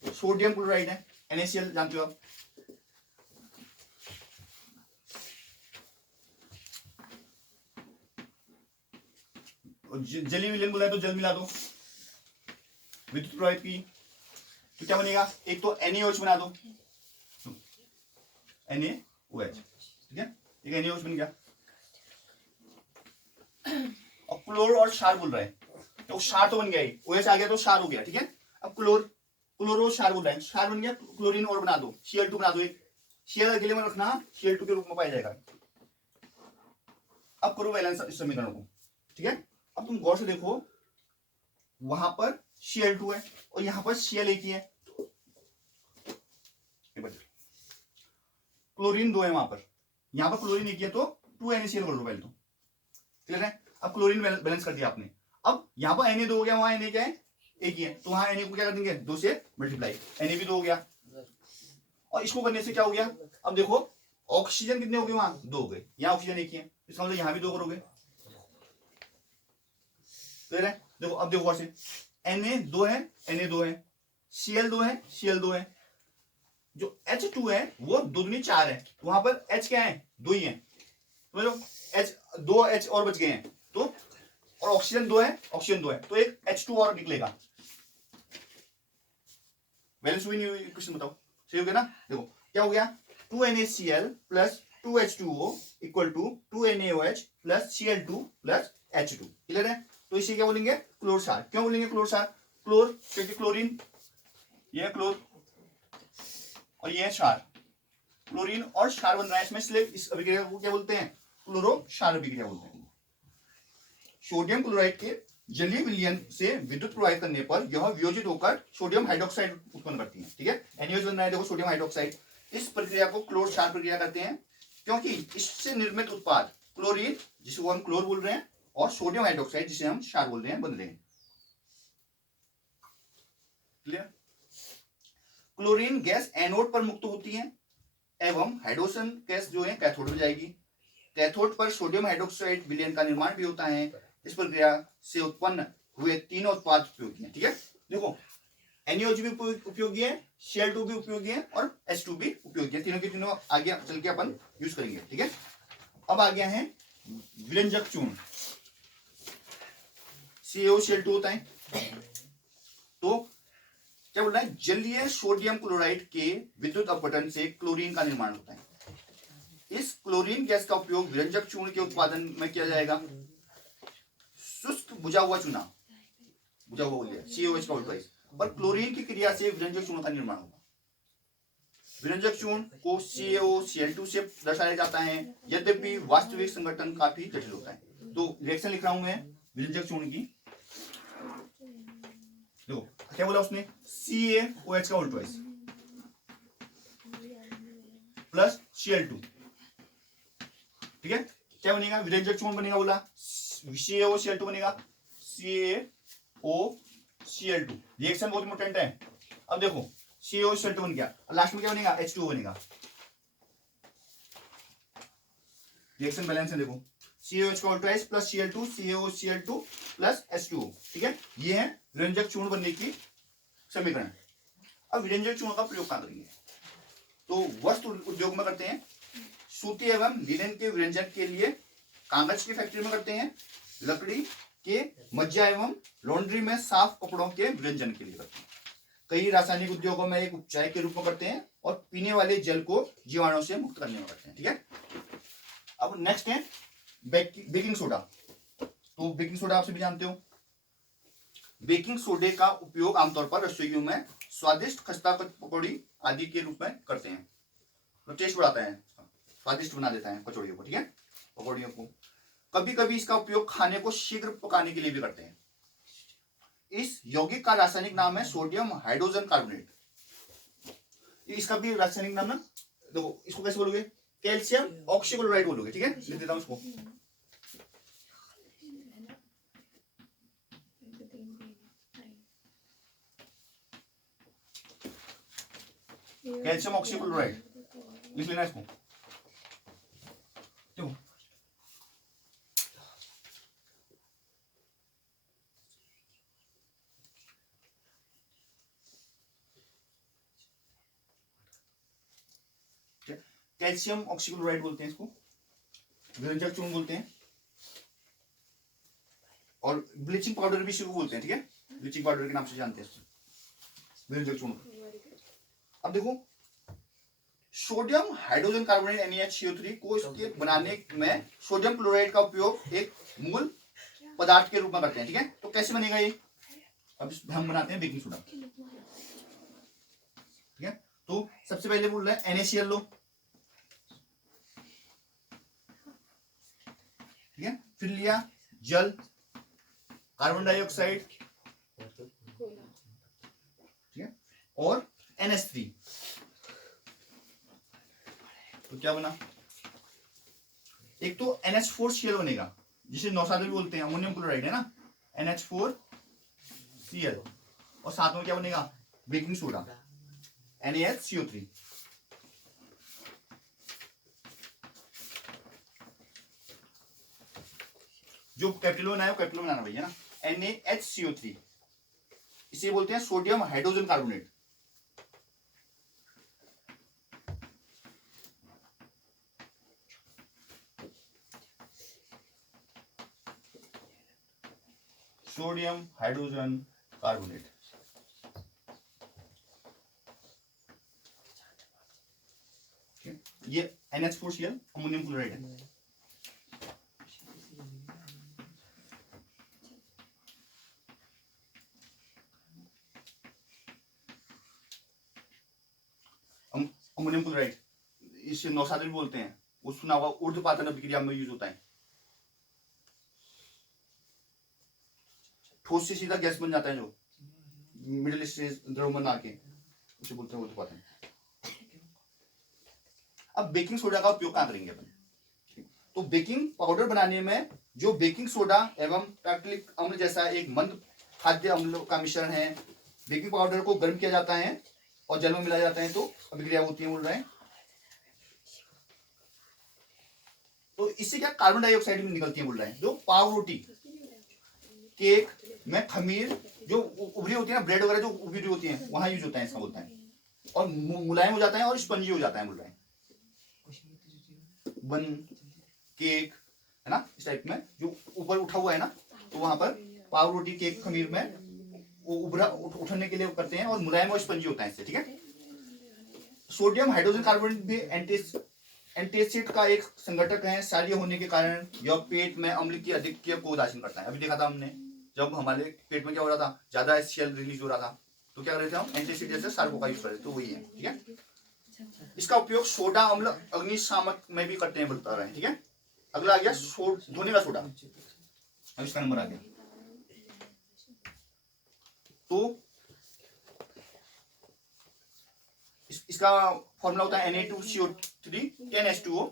सोडियम क्लोराइड है NaCl जानते हो आप, जलीय विलयन बोला है तो जल मिला दो, विद्युत प्रवाहित की, तो क्या बनेगा, एक तो NaOH बना दो, NaOH। ठीक है, एक NaOH बन गया। अब क्लोर और क्षार बोल रहा है, तो क्षार तो बन गया, OH आ गया तो क्षार हो गया। ठीक है, अब क्लोर और क्षार बोल रहा है, क्षार बन गया, क्लोरीन और बना दो, Cl2 बना दो। एक Cl अकेले में रखना, Cl2 के रूप में पाया जाएगा। अब करो बैलेंस इस समीकरण को। ठीक है, अब तुम गौर से देखो, वहां पर Cl2 है और यहां पर Cl एक ही है, क्लोरीन 2 है वहां पर, यहां पर क्लोरीन एक ही है, तो 2NaCl कर दो पहले तो। क्लियर है, अब क्लोरीन बैलेंस कर दिया आपने। अब यहां पर Na 2 हो गया, वहां Na क्या है, एक ही है, तो वहां Na को क्या कर देंगे, 2 से मल्टीप्लाई, Na भी 2 हो गया। और इसको करने से क्या हो गया, अब देखो ऑक्सीजन कितने हो गए, वहां 2 हो गए, यहाँ ऑक्सीजन एक ही है, इसका मतलब यहां भी 2 करोगे। क्लियर है, देखो अब देखो से Na 2 है, Na 2 है, Cl 2 है, Cl 2 है, जो H2 है वो 2 दूनी 4 है, वहां पर H क्या है, 2 ही है, तो H 2 H और बच गए हैं, तो और ऑक्सीजन 2 है, ऑक्सीजन 2 है, तो एक H2 और निकलेगा। बैलेंस हुई नहीं हुई, क्वेश्चन बताओ, सही हो गया ना। देखो क्या हो गया, 2NaCl plus 2H2O equal to 2NaOH plus Cl2 plus H2। Clear है, तो इसे क्या बोलेंगे, क्लोर क्षार। क्यों बोलेंगे क्लोर क्षार, क्लोर क्योंकि क्लोरीन, ये क्लोर और ये क्षार, क्लोरीन और क्षार बन रहा है इसमें, इसलिए इस अभिक्रिया को क्या बोलते हैं, क्लोरो क्षार अभिक्रिया बोलते हैं। सोडियम क्लोराइड के जलीय विलयन से विद्युत प्रवाहित करने पर यह वियोजित होकर सोडियम हाइड्रोक्साइड उत्पन्न करती है। ठीक है, NaOH बन रहा है, देखो सोडियम हाइड्रोक्साइड। इस प्रक्रिया को क्लोर क्षार प्रक्रिया कहते हैं, क्योंकि इससे निर्मित उत्पाद क्लोरीन, जिसको हम क्लोर बोल रहे हैं, और सोडियम हाइड्रोक्साइड, जिसे हम क्षार बोल रहे हैं, बन रहे हैं। क्लियर, क्लोरीन गैस एनोड पर मुक्त होती है एवं हाइड्रोजन गैस जो है कैथोड में जाएगी। कैथोड पर सोडियम हाइड्रोक्साइड विलयन का निर्माण भी होता है। इस प्रक्रिया से उत्पन्न हुए तीनों उत्पाद उपयोगी हैं। ठीक है, देखो NaOH भी उपयोगी है, Cl2 भी उपयोगी है और H2 भी उपयोगी है, तीनों के तीनों आगे चल के अपन यूज करेंगे। ठीक है, अब आ गया है विरंजक चूर्ण, CaOCl2 होता है। तो क्या बोल रहा है, जलीय सोडियम क्लोराइड के विद्युत अपघटन से क्लोरीन का निर्माण होता है। इस क्लोरीन गैस का उपयोग विरंजक चूर्ण के उत्पादन में किया जाएगा। शुष्क बुझा हुआ चूना, बुझा हुआ बोलिए CaOH का उल्टा, और क्लोरीन की क्रिया से विरंजक चूर्ण का निर्माण होगा। विरंजक चूर्ण को CaOCl2 से दर्शाया जाता है, यद्यपि वास्तविक संगठन काफी जटिल होता है। तो रिएक्शन लिख रहा हूं मैं विरंजक चूर्ण की, देखो क्या बोला उसने, CaOH का उल्टा प्लस Cl2। ठीक है, क्या बनेगा, विरंजक चूर्ण बनेगा, बोला CaOCl2 बनेगा, CaOCl2। रिएक्शन बहुत इंपॉर्टेंट है। अब देखो CaOCl2 बन गया, लास्ट में क्या बनेगा, H2O बनेगा। रिएक्शन बैलेंस है देखो, CaOH का ऑल्ट्राइज plus Cl2 CaOCl2 plus H2O, ठीक है, ये है विरंजक चूर्ण बनने की समीकरण। अब विरंजक चूर्ण का प्रयोग कहां करेंगे, तो वस्त्र उद्योग में करते हैं, सूती एवं लिनन के विरंजन के लिए कागज की फैक्ट्री में करते हैं, लकड़ी के मज्जा एवं लॉन्ड्री में साफ कपड़ों के विरंजन के लिए करते हैं, कई रासायनिक उद्योगों में एक उपचार के रूप में करते हैं और पीने वाले जल को जीवाणुओं से मुक्त करने में करते हैं, ठीक है। अब नेक्स्ट है बेकिंग सोडा। तो बेकिंग सोडा आप सभी जानते हो, बेकिंग सोडे का उपयोग आमतौर पर रसोइयों में स्वादिष्ट खस्ता पकौड़ी आदि के रूप में करते हैं, तो टेस्ट बढ़ाता है, स्वादिष्ट बना देता है कचौड़ियों को, ठीक है, पकौड़ियों को। कभी कभी इसका उपयोग खाने को शीघ्र पकाने के लिए भी करते हैं। इस यौगिक का रासायनिक नाम है सोडियम हाइड्रोजन कार्बोनेट। इसका भी रासायनिक नाम है, देखो इसको कैसे बोलोगे, कैल्शियम ऑक्सीक्लोराइड बोलोगे, ठीक है, लिख देता हूं इसको। कैल्शियम ऑक्सीक्लोराइड लिख लेना इसको, क्यों, कैल्शियम ऑक्सीक्लोराइड बोलते हैं इसको, विरंजक चूर्ण बोलते हैं, और ब्लीचिंग पाउडर भी इसी को बोलते हैं, ठीक है, ब्लीचिंग पाउडर के नाम से जानते हैं विरंजक चूर्ण। अब देखो सोडियम हाइड्रोजन कार्बोनेट NaHCO3 को इसके बनाने में सोडियम क्लोराइड का उपयोग एक मूल पदार्थ के रूप में करते हैं, ठीक है। तो कैसे बनेगा ये, अब हम बनाते हैं बेकिंग सोडा, ठीक है। तो सबसे पहले बोल रहे हैं NaCl लो, ठीक है, फिर लिया जल, कार्बन डाइऑक्साइड, ठीक है, और NH3, तो क्या बना, एक तो NH4Cl बनेगा, जिसे नौसादे भी बोलते हैं, अमोनियम क्लोराइड है ना, NH4Cl, और साथ में क्या बनेगा, बेकिंग सोडा NaHCO3। जो कैपिटल बनाया वो कैपिटल बनाना भैया ना, NaHCO3, इसे बोलते हैं sodium hydrogen carbonate. Sodium hydrogen carbonate, ये NH4Cl अमोनियम क्लोराइड है। अमोनियम क्लोराइड इसे नौसादे भी बोलते हैं, वो सुना होगा, ऊर्ध्वपातन अभिक्रिया में यूज होता है, ठोस से सीधा गैस बन जाता है, जो मिडिल स्टेज द्रव में आके उसे बोलते हैं ऊर्ध्वपातन। अब बेकिंग सोडा का उपयोग कहां करेंगे अपन, तो बेकिंग पाउडर बनाने में जो बेकिंग सोडा एवं प्राकृतिक अम्ल जैसा एक मंद खाद्य अम्ल का मिश्रण है, बेकिंग पाउडर को गर्म किया जाता है और जल में मिलाया जाता है, तो अभिक्रिया होती है, बोल रहे हैं। तो इससे क्या कार्बन डाइऑक्साइड भी निकलती है, बोल रहे हैं। जो पाव रोटी, केक में खमीर जो उभरी होती है ना, ब्रेड वगैरह जो उभरी होती है, वहां यूज होता है इसका, बोलता है, और मुलायम हो जाता है और स्पंजी हो जाता है, बोल रहे हैं। बन, केक है ना, इस टाइप में जो ऊपर उठा हुआ है ना, तो वहां पर पाव रोटी, केक, खमीर में वो उभरा उठने के लिए करते हैं और मुलायम और स्पंजी होता है इससे, ठीक है। सोडियम हाइड्रोजन कार्बोनेट भी एंटासिड का एक संघटक है, क्षारीय होने के कारण यह पेट में अम्ल की अधिक्य को उदासीन करता है। अभी देखा था हमने, जब हमारे पेट में क्या हो रहा था, ज्यादा HCl रिलीज हो रहा था, तो क्या कर रहे थे हम, एंटासिड जैसे सार्को का यूज कर रहे थे, तो वही है, ठीक है। इसका उपयोग सोडा अम्ल अग्निशामक में भी करते हैं, बता रहे हैं, ठीक है। अगला आ गया धोने का सोडा, अब इसका नंबर आ गया। तो इसका फॉर्मूला होता है Na2CO3 10H2O,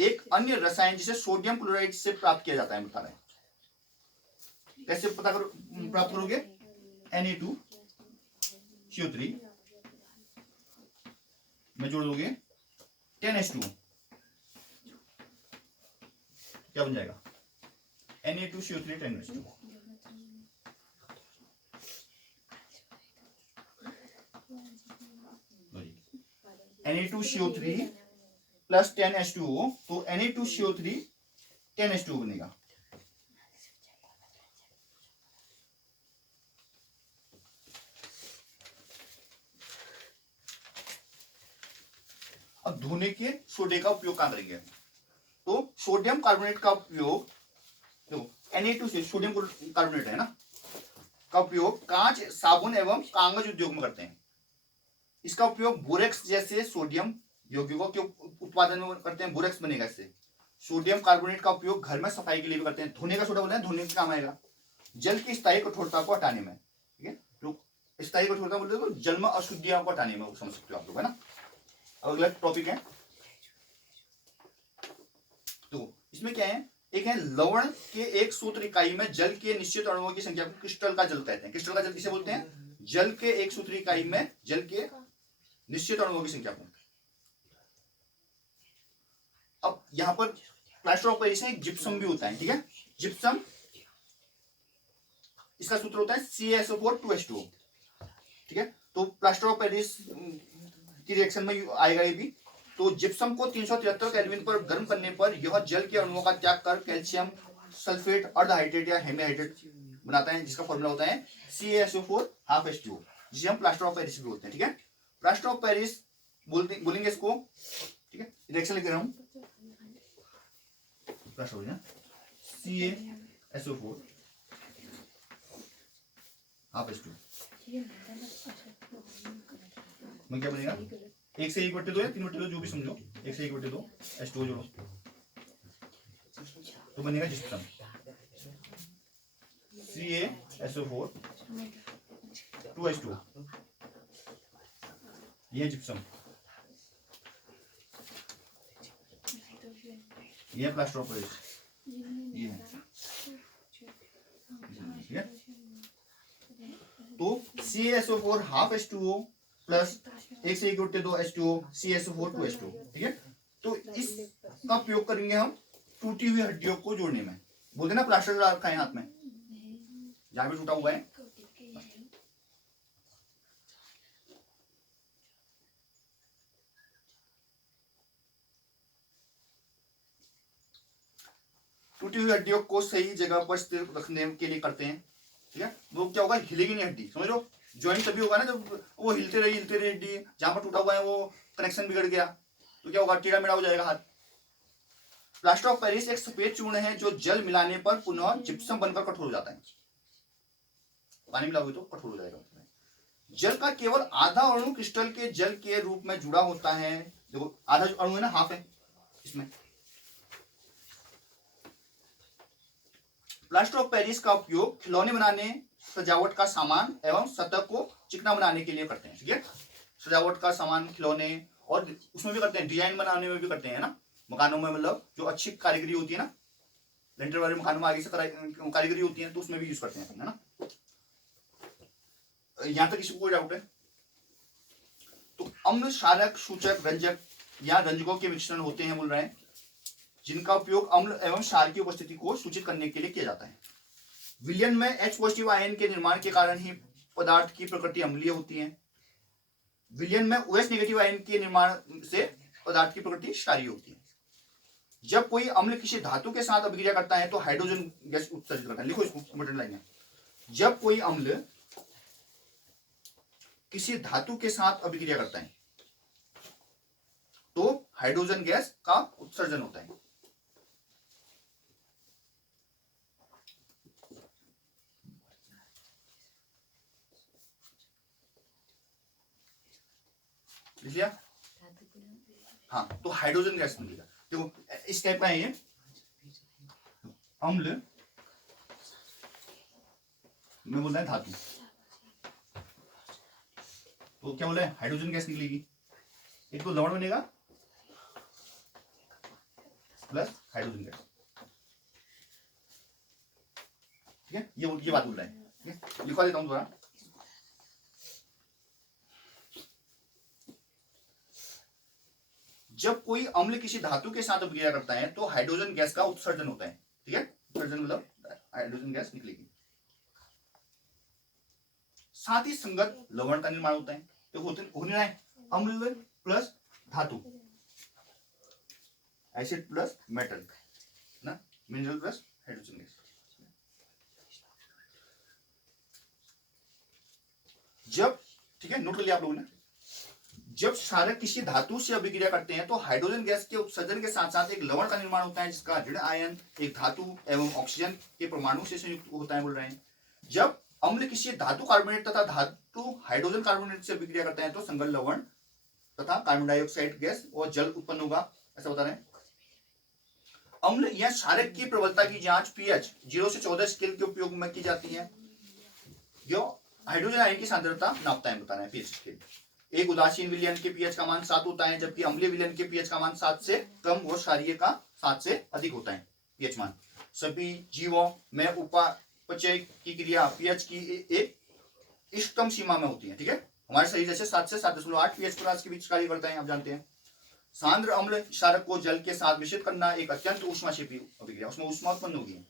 एक अन्य रसायन जिसे सोडियम क्लोराइड से प्राप्त किया जाता है, बता रहे हैं। कैसे पता करो, प्राप्त करोगे, Na2CO3 में जोड़ दोगे 10H2O, क्या बन जाएगा Na2CO3 10H2 Na2CO3 plus 10H2O, तो Na2CO3 10H2O बनेगा। अब धोने के सोडे का उपयोग कहां करेंगे? तो सोडियम कार्बोनेट का उपयोग, देखो Na2 से सोडियम कार्बोनेट है ना, का उपयोग कांच, साबुन एवं कागज उद्योग में करते हैं। इसका उपयोग बोरेक्स जैसे सोडियम यौगिकों के उत्पादन में करते हैं, बोरेक्स बनेगा इससे। सोडियम कार्बोनेट का उपयोग घर में सफाई के लिए भी करते हैं। धोने का सोडा बोला है, धोने के काम आएगा। जल की स्थायी कठोरता को हटाने में, ठीक है, तो स्थायी कठोरता बोलते तो जल में अशुद्धियों को हटाने में समझ सकते हो आप लोग, है ना। अगला टॉपिक है, तो इसमें क्या है, एक है लवण के एक सूत्र इकाई में जल के निश्चित अणुओं की संख्या को क्रिस्टल का जल कहते हैं। क्रिस्टल का जल किसे बोलते हैं? जल के एक सूत्र इकाई में जल के निश्चित अणुओं की संख्या को। अब यहां पर प्लास्टर ऑफ पेरिस में जिप्सम भी होता है, ठीक है। जिप्सम, इसका सूत्र होता है CaSO4 2H2O, ठीक है। तो प्लास्टर ऑफ पेरिस की रिएक्शन में आएगा ये भी। तो जिप्सम को 373 केल्विन पर गर्म करने पर यह जल के अणुओं का त्याग कर कैल्शियम सल्फेट अर्धहाइड्रेट या हेमीहाइड्रेट बनाता है, जिसका फॉर्मूला होता है CaSO4 हाफ H2O, जिसे हम प्लास्टर ऑफ पेरिस भी बोलते हैं, ठीक है। प्लास्टर ऑफ पेरिस बोलेंगे इसको, ठीक है। रिएक्शन लिख रहा हूं, प्लास्टर हो CaSO4 हाफ H2O में क्या बनेगा? 1 से 1/2 या 3/2 जो भी समझो, 1 से 1/2 H2O जोड़ो तो बनेगा जिप्सम CaSO4 2H2O, ये जिप्सम, ये प्लास्टर ऑफ पेरिस, ये है, ठीक है। तो CaSO4 हाफ H2O प्लस 1 से 1/2 H2O CaSO4 2H2O, ठीक है। तो इसका उपयोग करेंगे हम टूटी हुई हड्डियों को जोड़ने में। बोलते ना प्लास्टर रखा है हाथ में, जहां भी टूटा हुआ है, टूटी हुई हड्डियों को सही जगह पर स्थिर रखने के लिए करते हैं, ठीक है। वो क्या होगा, हिलेगी नहीं हड्डी, समझ लो। ज्वाइंट तभी होगा ना जब वो हिलते रही हड्डी, जहां पर टूटा हुआ है वो कनेक्शन बिगड़ गया तो क्या होगा, टेढ़ा मेढ़ा हो जाएगा हाथ। प्लास्टर ऑफ पेरिस एक सफेद चूर्ण है जो जल मिलाने पर पुनः जिप्सम बनकर कठोर हो जाता है। पानी मिलाओगे तो कठोर हो जाएगा। जल का केवल आधा अणु क्रिस्टल के जल के रूप में जुड़ा होता है। देखो आधा अणु है ना, हाफ है इसमें। प्लास्टर ऑफ पेरिस का उपयोग खिलौने बनाने, सजावट का सामान एवं सतह को चिकना बनाने के लिए करते हैं, ठीक है। सजावट का सामान, खिलौने, और उसमें भी करते हैं, डिजाइन बनाने में भी करते हैं ना, मकानों में, मतलब जो अच्छी कारीगरी होती है ना, लेंटर वाले मकानों में आगे से कारीगरी होती है, तो उसमें भी यूज करते हैं, है ना। यहां तक किसी को कोई डाउट है? तो अम्ल, क्षारक, सूचक, रंजक या रंजकों के मिश्रण होते हैं, बोल रहे हैं, जिनका उपयोग अम्ल एवं क्षार की उपस्थिति को सूचित करने के लिए किया जाता है। विलयन में H पॉजिटिव आयन के निर्माण के कारण ही पदार्थ की प्रकृति अम्लीय होती है। विलयन में OH नेगेटिव आयन के निर्माण से पदार्थ की प्रकृति क्षारीय होती है। जब कोई अम्ल किसी धातु के साथ अभिक्रिया करता है तो हाइड्रोजन गैस उत्सर्जित करता है। लिखो इसको, इंपॉर्टेंट लाइन है। जब कोई अम्ल किसी धातु के साथ अभिक्रिया करता है तो हाइड्रोजन गैस का उत्सर्जन होता है। लिखिए, हाँ, तो हाइड्रोजन गैस मिलेगा। देखो इस टाइप का है ये अम्ल में बोल रहा है धातु, तो क्या बोल रहा है, हाइड्रोजन गैस निकलेगी। एक तो लवण बनेगा प्लस हाइड्रोजन गैस, ठीक है। ये बात बोल रहा है, ठीक है। लिखवा देता हूं दोबारा। जब कोई अम्ल किसी धातु के साथ अभिक्रिया करता है तो हाइड्रोजन गैस का उत्सर्जन होता है। ठीक है, उत्सर्जन मतलब हाइड्रोजन गैस निकलेगी। साथ ही संगत लवण का निर्माण होता है। तो हो नहीं रहा है अम्ल प्लस धातु, एसिड प्लस मेटल ना, मिनरल प्लस हाइड्रोजन गैस। जब, ठीक है, नोट कर लिया आप लोगों ने, जब क्षारक किसी धातु से अभिक्रिया करते हैं तो हाइड्रोजन गैस के उत्सर्जन के साथ साथ एक लवण का निर्माण होता है जिसका ऋण आयन एक धातु एवं ऑक्सीजन के परमाणु से संयुक्त होता है, बोल रहे हैं। जब अम्ल किसी धातु कार्बोनेट तथा धातु हाइड्रोजन कार्बोनेट से अभिक्रिया करते हैं तो संगल लवण तथा कार्बन डाइऑक्साइड गैस और जल उत्पन्न होगा, ऐसा बता रहे हैं। अम्ल या क्षारक की प्रबलता की जांच पीएच 0 से 14 स्केल के उपयोग में की जाती है, जो हाइड्रोजन आयन की सांद्रता नापता है, बता रहे हैं पीएच स्केल। एक उदासीन विलयन के पीएच का मान 7 होता है, जबकि अम्लीय विलयन के पीएच का मान 7 से कम और क्षारीय का 7 से अधिक होता है पीएच मान। सभी जीवों में उपापचय की क्रिया पीएच की एक इष्टतम सीमा में होती है। ठीक है, हमारे शरीर जैसे 7 से 7.8 पीएच प्लस के बीच कार्य करता है, आप जानते हैं। सांद्र अम्ल क्षारक को जल के साथ मिश्रित करना एक अत्यंत ऊष्माक्षेपी अभिक्रिया, उसमें ऊष्मा उत्पन्न होगी।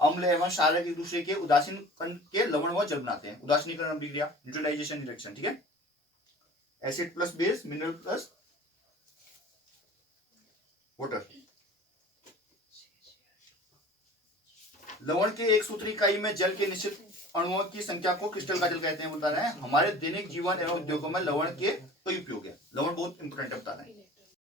अम्ल एवं क्षारक एक दूसरे के उदासीन कण के लवण व जल बनाते हैं, उदासीनीकरण अभिक्रिया, न्यूट्रलाइजेशन रिएक्शन। ठीक है, acid plus base, mineral plus water. लवण के एक सूत्री इकाई में जल के निश्चित अणुओं की संख्या को क्रिस्टल का जल कहते हैं, बता रहे हैं। हमारे दैनिक जीवन एवं उद्योगों में लवण के कई उपयोग है, लवण बहुत इंपोर्टेंट है, बता रहे हैं।